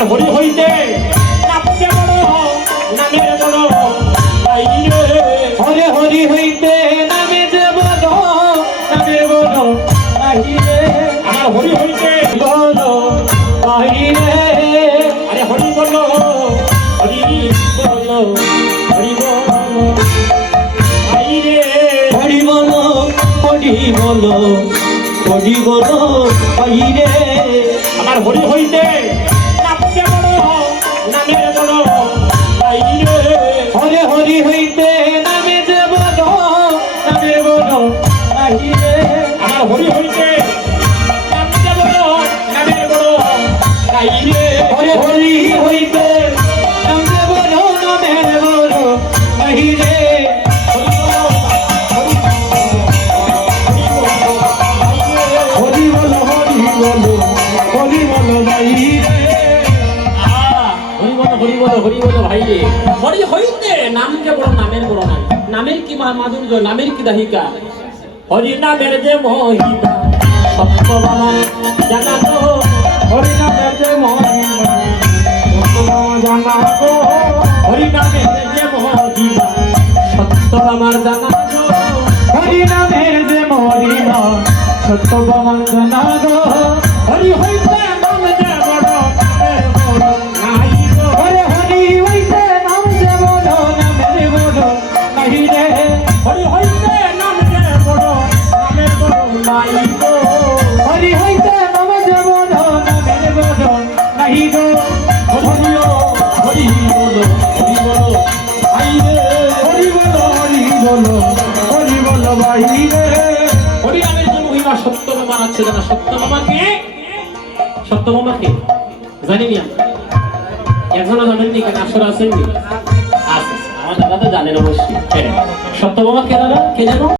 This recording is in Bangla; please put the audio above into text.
আমার হরি হইতে নামে বড় নামের বড় হরে হরি হইতে নামে যে বড় নামের বড় আহিরে আমার হরি হইতে বড় আহিরে আরে হরি বল হরি বল হরি বল আইরে হরি বলো হরি বলো হরি বলো আহিরে আমার হরি হইতে নামে বড় নামের বড় আইরে হরে হরি হইতে নামে যে বড় নামের বড় আহিরে আমার হরি হইতে নামে বড় নামের বড় আইরে হরে হরি হইতে নামে বড় নামের বড় আহিরে হরি বলো হরি বলো হরি বলো আহিরে হরি বল হরি বল ভাই রে হরি হইতে নাম যে বড় নামের বড় নাই নামের কি মাধুর্য নামের কি দাহিকা হরি নামের যে মহিমা সত্যবান জানা তো হরি নামের যে মহিমা জানা গো হরি নামের যে মহিমা সত্য আমার জানা তো হরি নামের যে মহিমা সত্য জানা গো হরি হইতে নাম যে বড় নামের বড় নাই গো হরে হরি হইতে নাম যে বড় নামের বড় নাহি রে হরি হইতে নাম যে বড় নামের বড় নাই গো হরি হইতে নাম যে বড় নামের বড় নাহি গো হরি হরি বলো হরি বলো আই রে হরি বলো হরি বলো হরি বলো ভাই রে হরি নামের যে মহিমা সত্য মামা আছে জানা সত্য মামাকে জানি না এখনো জানেননি কেন আসর আছেননি আছে আমার দাদা তো জানেন অবশ্যই সত্য মামা কে দাদা কে জানো